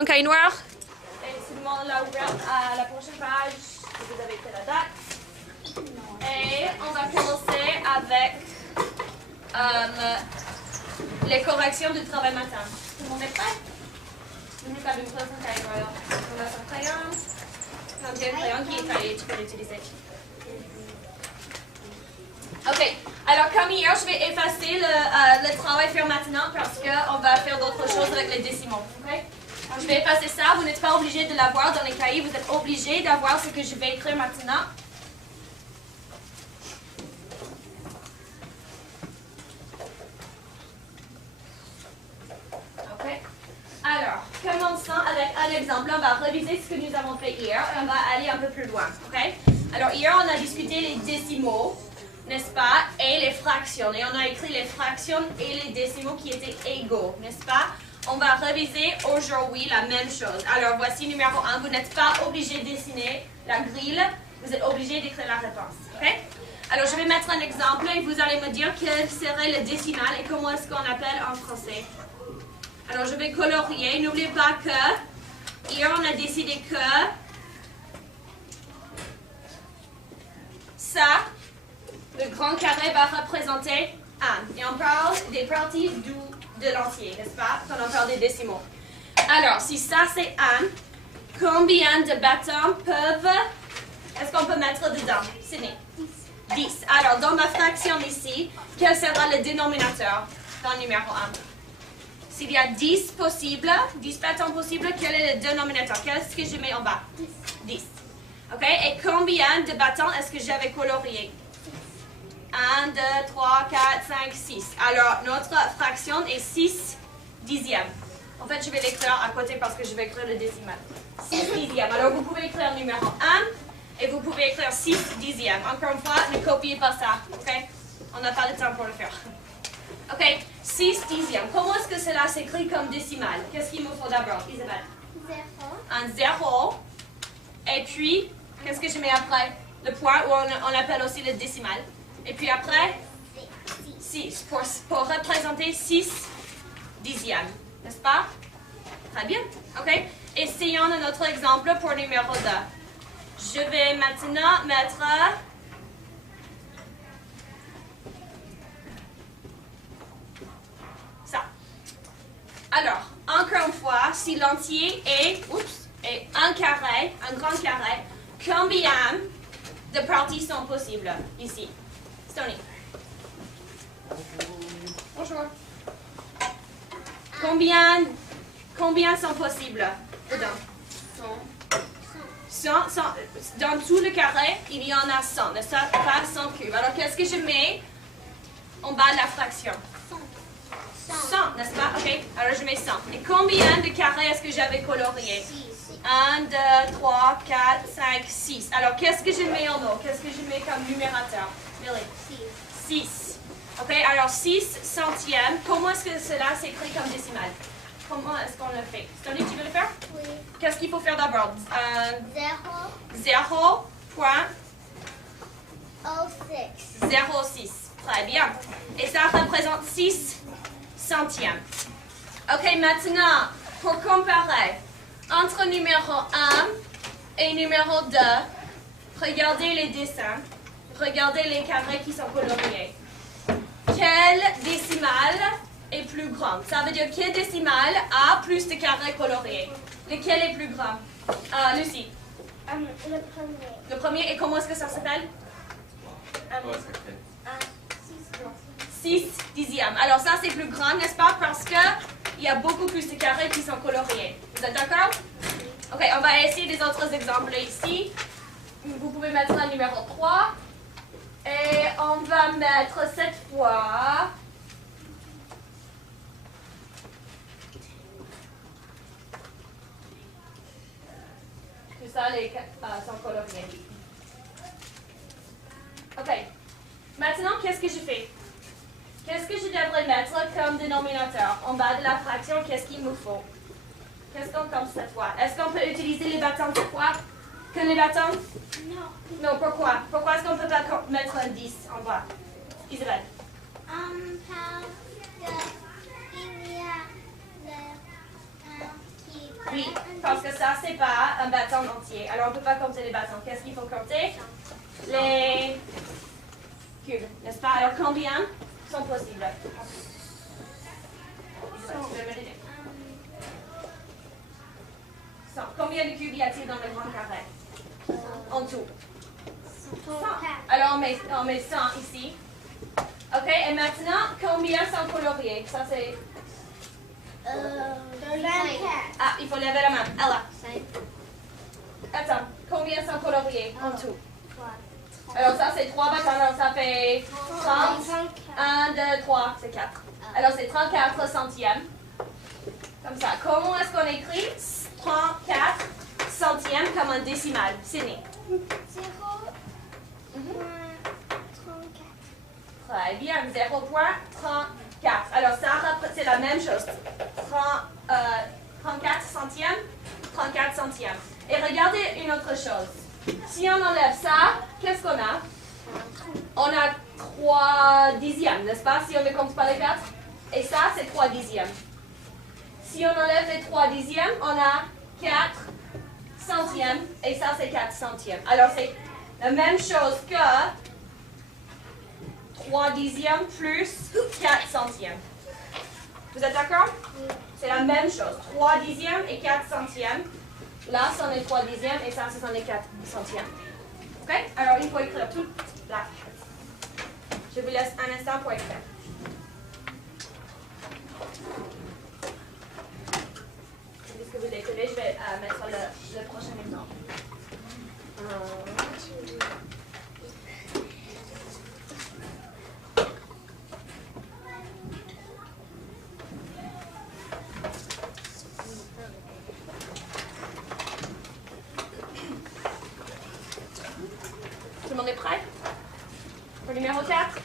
Un cahier noir. Et tout le monde l'a ouvert à la prochaine page. Vous avez fait la date. Et on va commencer avec les corrections du travail matin. Tout le monde est prêt? Vous n'avez pas besoin d'un cahier noir. On a son crayon. Quand il y a un crayon qui est taillé, tu peux l'utiliser. Ok, alors comme hier, je vais effacer le travail fait maintenant parce qu'on va faire d'autres choses avec les décimaux. Okay? Donc, je vais effacer ça, vous n'êtes pas obligé de l'avoir dans les cahiers, vous êtes obligé d'avoir ce que je vais écrire maintenant. Ok, alors, commençons avec un exemple. On va réviser ce que nous avons fait hier et on va aller un peu plus loin. Okay? Alors, hier, on a discuté les décimaux, n'est-ce pas, et les fractions. Et on a écrit les fractions et les décimaux qui étaient égaux, n'est-ce pas? On va réviser aujourd'hui la même chose. Alors, voici numéro 1. Vous n'êtes pas obligé de dessiner la grille. Vous êtes obligé d'écrire la réponse. OK? Alors, je vais mettre un exemple et vous allez me dire quel serait le décimal et comment est-ce qu'on appelle en français. Alors, je vais colorier. N'oubliez pas que hier, on a décidé que ça, le grand carré va représenter 1. Et on parle des parties de l'entier, n'est-ce pas, quand on parle des décimaux. Alors, si ça c'est 1, combien de bâtons est-ce qu'on peut mettre dedans? Sydney? 10. Alors, dans ma fraction ici, quel sera le dénominateur dans le numéro 1? S'il y a 10 possibles, 10 bâtons possibles, quel est le dénominateur? Qu'est-ce que je mets en bas? 10. OK? Et combien de bâtons est-ce que j'avais colorié? 1, 2, 3, 4, 5, 6. Alors, notre fraction est 6 dixièmes. En fait, je vais l'écrire à côté parce que je vais écrire le décimal. 6 dixièmes. Alors, vous pouvez écrire numéro 1 et vous pouvez écrire 6 dixièmes. Encore une fois, ne copiez pas ça. OK? On n'a pas le temps pour le faire. OK? 6 dixièmes. Comment est-ce que cela s'écrit comme décimal? Qu'est-ce qu'il me faut d'abord, Isabelle? 0. Un 0. Et puis, qu'est-ce que je mets après? Le point où on appelle aussi le décimal. Et puis après, 6, pour représenter 6 dixièmes, n'est-ce pas? Très bien, ok? Essayons un autre exemple pour numéro 2. Je vais maintenant mettre ça. Alors, encore une fois, si l'entier est un carré, un grand carré, combien de parties sont possibles ici? Tony. Bonjour. Combien sont possibles dedans? 100. Dans tout le carré, il y en a 100. Ne pas 100 cubes. Alors, qu'est-ce que je mets en bas de la fraction? 100, n'est-ce pas? OK. Alors, je mets 100. Et combien de carrés est-ce que j'avais colorié? 1, 2, 3, 4, 5, 6. Alors, qu'est-ce que je mets en haut? Qu'est-ce que je mets comme numérateur? 6. OK, alors 6 centièmes. Comment est-ce que cela s'écrit comme décimal? Comment est-ce qu'on le fait? Stony, tu veux le faire? Oui. Qu'est-ce qu'il faut faire d'abord? 0. 0.06. 0,6. Très bien. Et ça représente 6 centièmes. OK, maintenant, pour comparer entre numéro 1 et numéro 2, regardez les dessins. Regardez les carrés qui sont coloriés. Quel décimal est plus grand? Ça veut dire quel décimal a plus de carrés coloriés? Lequel est plus grand? Lucie. Le premier. Le premier, et comment est-ce que ça s'appelle? 6 dixièmes. Alors ça, c'est plus grand, n'est-ce pas? Parce qu'il y a beaucoup plus de carrés qui sont coloriés. Vous êtes d'accord? OK, on va essayer des autres exemples ici. Vous pouvez mettre un numéro 3. Et on va mettre cette fois tout ça, les sont coloriés. OK. Maintenant, qu'est-ce que je fais? Qu'est-ce que je devrais mettre comme dénominateur? En bas de la fraction, qu'est-ce qu'il me faut? Qu'est-ce qu'on compte cette fois? Est-ce qu'on peut utiliser les bâtons cette fois? Que les bâtons? Non. Non, pourquoi? Pourquoi est-ce qu'on ne peut pas mettre un 10 en bas? Isabelle? Parce qu'il y a le 1 qui Oui, parce que ça, c'est pas un bâton entier. Alors, on ne peut pas compter les bâtons. Qu'est-ce qu'il faut compter? Les cubes, n'est-ce pas? Alors, combien sont possibles? Tu veux me dire? Combien de cubes y a-t-il dans le grand carré? En tout. 100. Alors, on met 100 ici. OK, et maintenant, combien sont coloriés? Ça, c'est... 24. Ah, il faut lever la main. Ella. Attends, combien sont coloriés en tout? 3. Alors, ça, c'est 3 bâtons. Alors, ça fait 30. 1, 2, 3, c'est 4. Alors, c'est 34 centièmes. Comme ça. Comment est-ce qu'on écrit 34 centièmes comme un décimal? Sydney. 0. 34. Très bien, 0,34. Alors, ça, c'est la même chose. 34 centièmes, 34 centièmes. Et regardez une autre chose. Si on enlève ça, qu'est-ce qu'on a? On a 3 dixièmes, n'est-ce pas? Si on ne compte pas les 4. Et ça, c'est 3 dixièmes. Si on enlève les 3 dixièmes, on a 4 centièmes. Et ça, c'est 4 centièmes. Alors, c'est la même chose que 3 dixièmes plus 4 centièmes. Vous êtes d'accord? Oui. C'est la même chose. 3 dixièmes et 4 centièmes. Là, ce sont les 3 dixièmes et ça, ce sont les 4 centièmes. OK? Alors, il faut écrire tout là. Je vous laisse un instant pour écrire. Puisque vous écrivez, je vais mettre le prochain exemple. Tout le monde est prêt? Pour le numéro 4?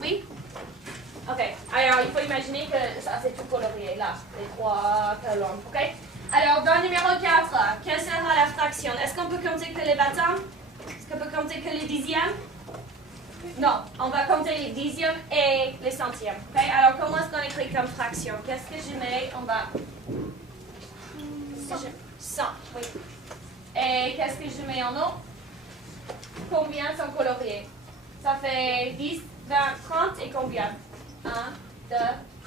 Oui? OK. Alors, il faut imaginer que ça, c'est tout colorié, là, les 3 colonnes. OK? Alors, dans le numéro 4, quelle sera la fraction? Est-ce qu'on peut compter que les bâtons? Est-ce qu'on peut compter que les dixièmes? Non, on va compter les dixièmes et les centièmes. OK? Alors, comment est-ce qu'on écrit comme fraction? Qu'est-ce que je mets? On va... 100, oui. Et qu'est-ce que je mets en eau? Combien sont coloriés? Ça fait 10, 20, 30 et combien? 1, 2,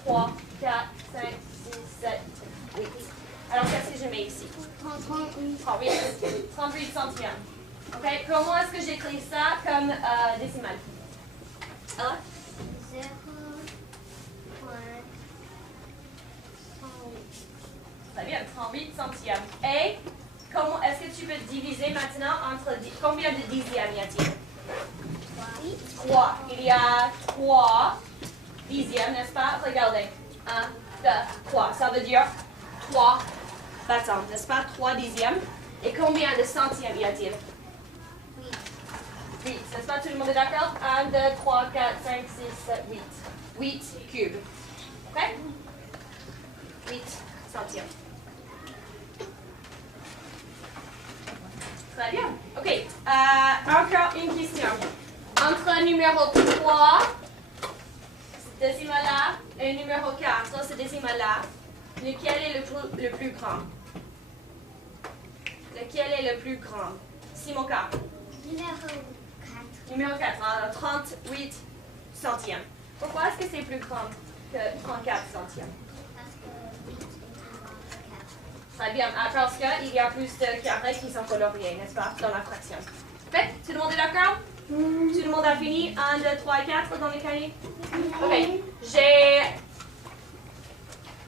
3, 4, 5, 6, 7, 8. Alors, qu'est-ce que je mets ici? 38 centièmes. OK? Comment est-ce que j'écris ça comme décimal? Ella? 0. Très bien, 38 centièmes. Et comment est-ce que tu peux diviser maintenant entre... Combien de dixièmes y a-t-il? 3. Il y a 3 dixièmes, n'est-ce pas? Regardez. 1, 2, 3. Ça veut dire 3 bâtons, n'est-ce pas? 3 dixièmes. Et combien de centièmes y a-t-il? 8. N'est-ce pas? Tout le monde est d'accord? 1, 2, 3, 4, 5, 6, 7, 8. 8 cubes. OK? 8 centièmes. Très bien. OK. Encore une question. Entre le numéro 3, ce décimal-là, et le numéro 4, ce décimal-là, lequel est le plus grand? Lequel est le plus grand? Simonka. Numéro 4. Numéro 4, alors 38 centièmes. Pourquoi est-ce que c'est plus grand que 34 centièmes? Parce que 8 est Très bien, parce qu'il y a plus de carrés qui sont coloriés, n'est-ce pas, dans la fraction. Fait, tout le monde est d'accord? Tout le monde a fini? 1, 2, 3 et 4 dans les cahiers? OK. J'ai